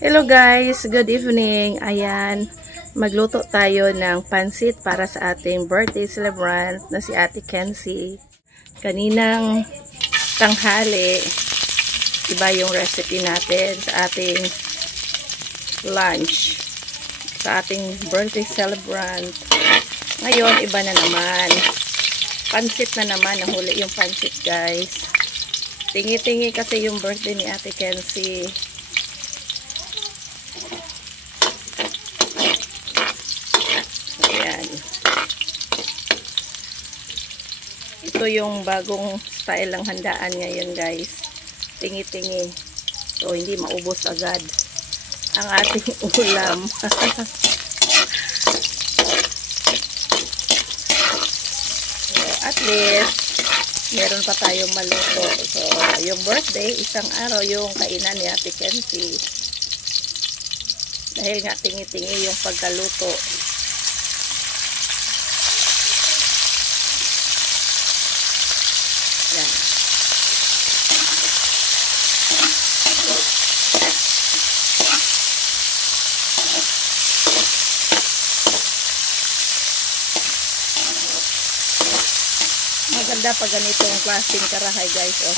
Hello guys, good evening. Ayan, magluto tayo ng pansit para sa ating birthday celebrant na si Ate Kenzie. Kaninang tanghali, iba yung recipe natin sa ating lunch sa ating birthday celebrant. Ngayon, iba na naman. Pansit na naman, nahuli yung pansit guys. Tingi-tingi kasi yung birthday ni Ate Kenzie. Ayan. Ito yung bagong style ng handaan ngayon guys. Tingi-tingi. So, hindi maubos agad ang ating ulam. So, at least, meron pa tayong maluto. So, yung birthday, isang araw yung kainan ni Ate Kenzie. Dahil nga tingi-tingi yung pagkaluto. Yan. Maganda pa ganitong klaseng karahay guys. Oh.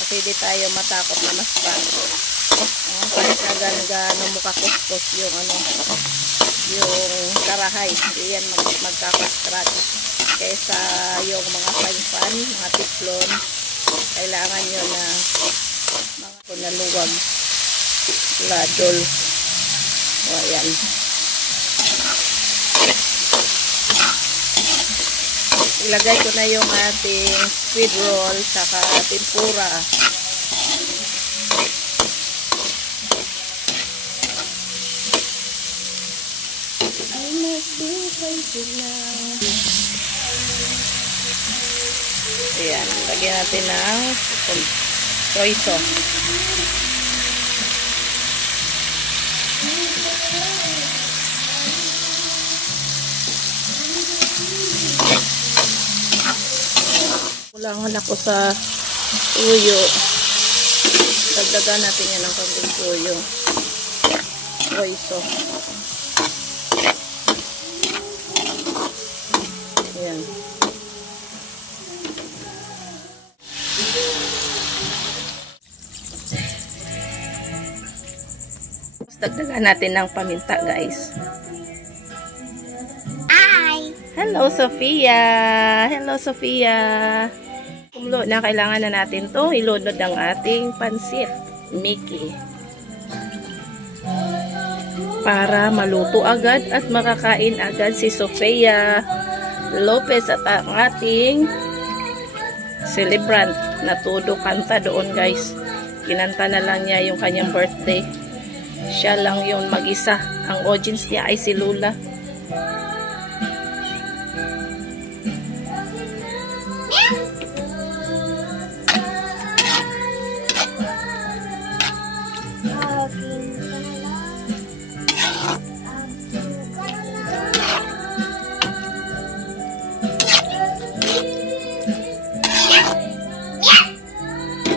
Kasi di tayo matakot na maspan. Kahit na gano'n mukha kuspos yung yung karahay. Hindi yan magkakastrat. Kaysa yung mga pan, mga tiplon, kailangan nyo na mga punaluwag, ladol. O, ayan. Ilagay ko na yung ating squid roll saka tempura. Ayan, lagyan natin ng soy sauce. Kulangan ako sa tuyo. Dagdagan natin yan ng konting tuyo. Soy sauce. Ayan. Dagdagan natin ng paminta guys. Hi! Hello Sofia! Hello Sofia! Kumlo na kailangan na natin to ilunod ang ating pansit Mickey. Para maluto agad at makakain agad si Sofia Lopez at ang ating celebrant na todo kanta doon guys. Kinanta na lang niya yung kanyang birthday. Siya lang yung mag-isa. Ang audience niya ay si Lula.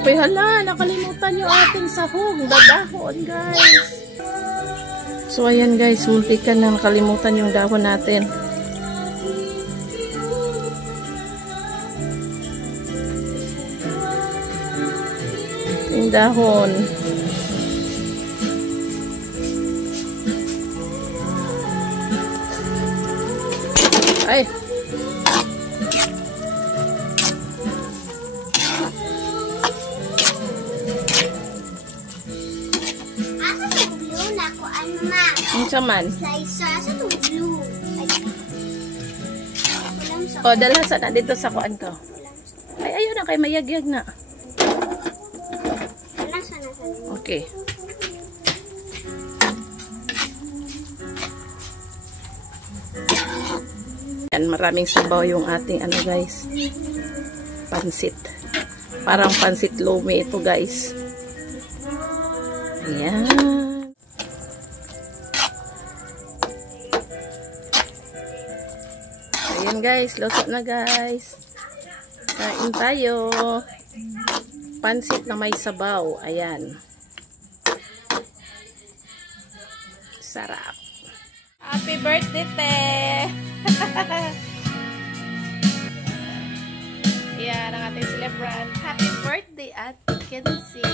Uy, hala, nakalimutan yung ating sahog. Dadahon, guys. So, ayan guys, muntikan na nakalimutan yung dahon natin. Yung dahon. Ay! Sa man. Sa blue. O, dalasa na dito sa kuan ko. Ay, ayun na kay mayagyag na. Okay. Yan, maraming sabaw yung ating guys. Pansit. Parang pansit lumi ito guys. Ayan. Ayan guys, luto na guys. Kain tayo. Pansit na may sabaw. Ayan. Sarap. Happy birthday, te! Yan ang ating celebrant. Happy birthday, Ate Kenzie!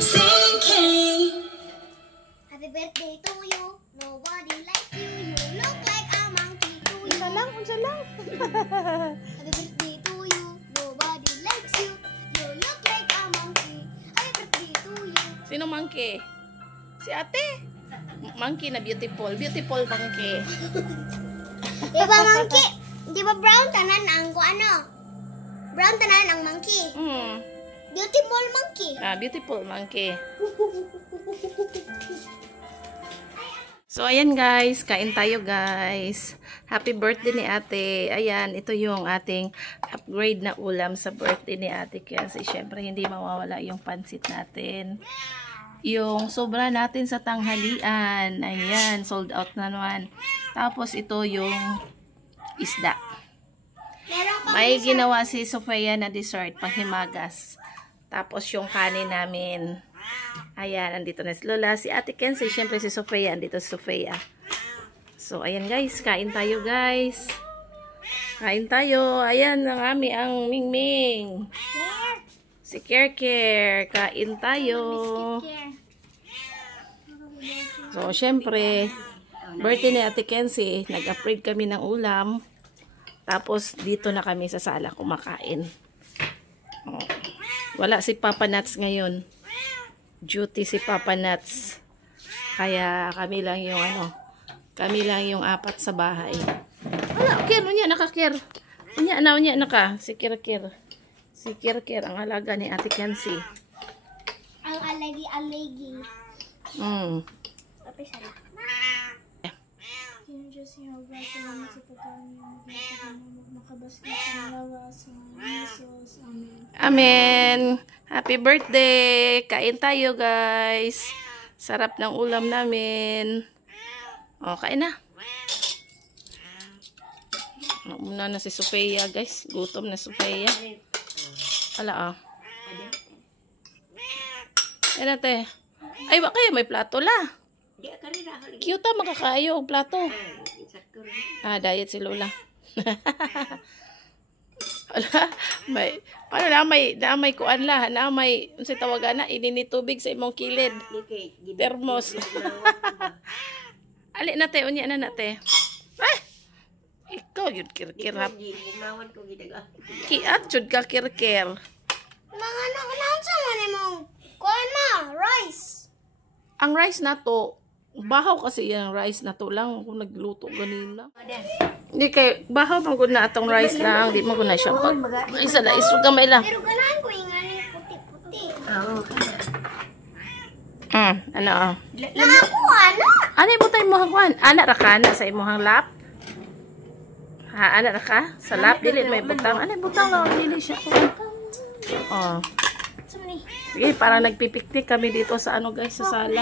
Happy birthday to you. Nobody like you. You look like a monkey to you. Unsa lang, unsa lang. Happy birthday to you. Nobody likes you. You look like a monkey. Happy birthday to you. Sino monkey? Si ate? Monkey na beautiful. Beautiful monkey. Di ba monkey? Di ba brown tanan ang ano? Brown tanan ang monkey. Beautiful monkey. Beautiful monkey. So, ayan guys. Kain tayo guys. Happy birthday ni ate. Ayan, ito yung ating upgrade na ulam sa birthday ni ate. Kasi syempre hindi mawawala yung pansit natin. Yung sobra natin sa tanghalian. Ayan, sold out na naman. Tapos ito yung isda. May ginawa si Sofia na dessert, panghimagas. Tapos yung kanin namin. Ayan, andito na si Lola. Si Ate Kenzie, syempre si Sofia. Andito si Sofia. So, ayan guys. Kain tayo guys. Kain tayo. Ayan ang ang Mingming. Si Kerker. Kain tayo. So, syempre, birthday ni Ate Kenzie. Nag-upgrade kami ng ulam. Tapos, dito na kami sa sala kumakain. Oh. Wala si Papa Nuts ngayon. Duty si Papa Nuts. Kaya kami lang yung kami lang yung apat sa bahay. Wala, Kir, unya nakakir. Unya naka. Si Kirkir. Si Kirkir ang alaga ni Ate Kenzie. Ang alagi. Tapi sana. Yung Diyos yung haba, salamat sa pagkain yung makabasket sa malawa sa Jesus. Amen. Amen. Happy birthday. Kain tayo guys. Sarap ng ulam namin. O, kain na. Muna na si Sofia guys. Gutom na Sofia. Ala Ayan ate. Ay, ba kayo may plato la. Cute makakaayo og plato. Diet si Lola. Wala, paano na may kuan la, na may unsay tawagan na inini tubig sa imong kilid. Termos. Ali na te, unya na nate. Ikaw yun kirkirap. Kiat jud ka kirkir. Mga nakanansa man imong kuan ma, rice. Ang rice na to, bahaw kasi yung rice na to lang kung nagluto ganina. Hindi kay bahaw man gud na atong rice lang, di mo gud na siya pag isa la isu gamay lang. Pero ganahan ko ingani puti-puti. Ano? Na ako ana. Ano ibutay mo kuan? Ana ra ka na sa imong lap? Ha, ana ra ka? Sa lap dili may butang. Ano butang lang dili siya ko. Sige, parang nagpipiknik kami dito sa guys, sa sala.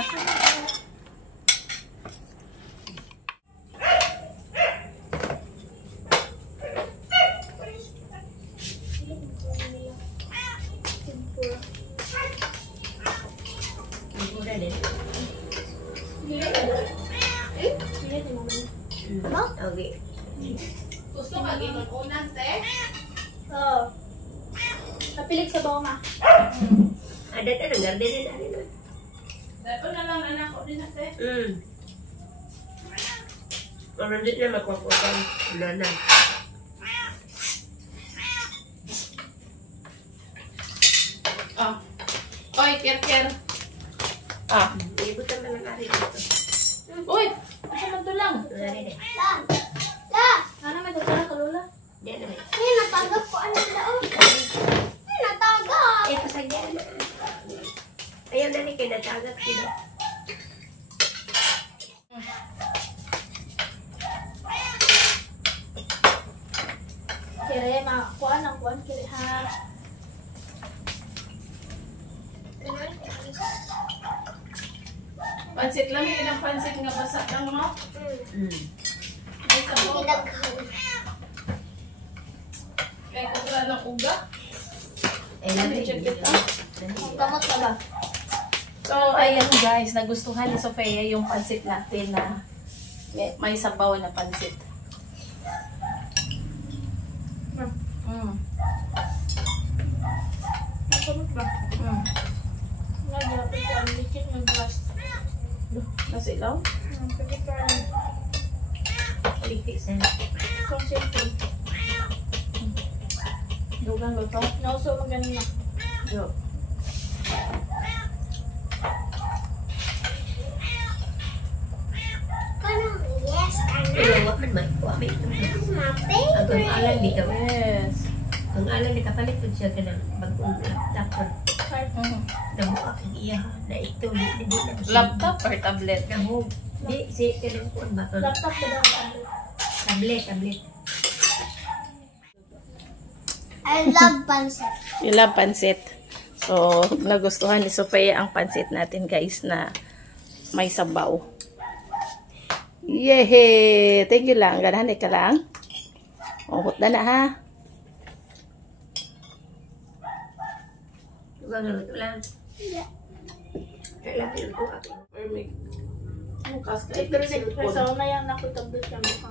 Okay. Gusto ka ginunan, te? Oo. Kapilik sa bawang Ada kan garden ada. Dato na lang anak ko din ate. Kalau dia na makukuha lana. Oy, Kerker. Ibu teman hari itu. Uy, asa man to lang? Hari deh. Ano may dutara ka, Lola? Dia na. Natagap ko ano daon. Natagap. Ito sa gana. Ayaw na ni kinatagap kita. Kira kuan ang kuan kira ha. Pansit lang, ilang pansit nga basa lang mo. Ay, sabaw. Kaya kontra ng uga. Kamot ka ba? So, ayan guys, nagustuhan ni Sofia yung pansit natin na May sabaw na pansit. Masarap ba? Nagyapit ka ang likit ng glass. Nasilaw? Kapit ka ang Politik sa concentrate. Dugang luto. Nauso mo ganina. Yo. Yes, pero wa man man wa may my ang alang favorite. dito. Yes. Ang alang dito palit pud siya kanang bagong laptop. Damo akong iya na ito di na Laptop or tablet? Damo di si kanang kuan ba to? Laptop ba daw ang Tablet. I love pancit. You love pansit. So, nagustuhan ni Sofia ang pansit natin guys na may sabaw. Yehey! Thank you lang. Ganahan ka lang. Uhot na na ha. Dugang luto lang. Kailan din ko ako. pero sa una yan ako tablet yan buka.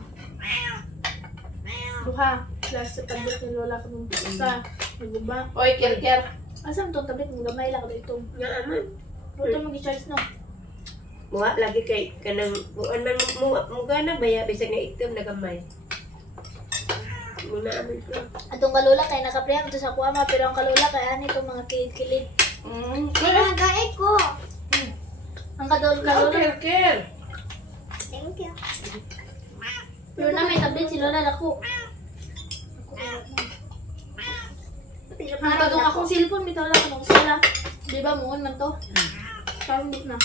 Buka. Last sa tablet ni Lola ko nung isa. Naguba. Oy, ker. Asam itong tablet mo gamay lang dito. Nga aman. Ito mag-i-charge no. Muha lagi kay kanang buwan man mo gana baya bisag nga itom na gamay. Muna amin ko. Atong kalula kay nakapreham to sa kuama pero ang kalula kay ani itong mga kilid-kilid. Pinagay ko. Ang kalula. Ker. Thank you. Pero na may tablet si Lola lako. Ang kadong akong cellphone bitaw lang kanong sila. Di ba muon man to? Parang na.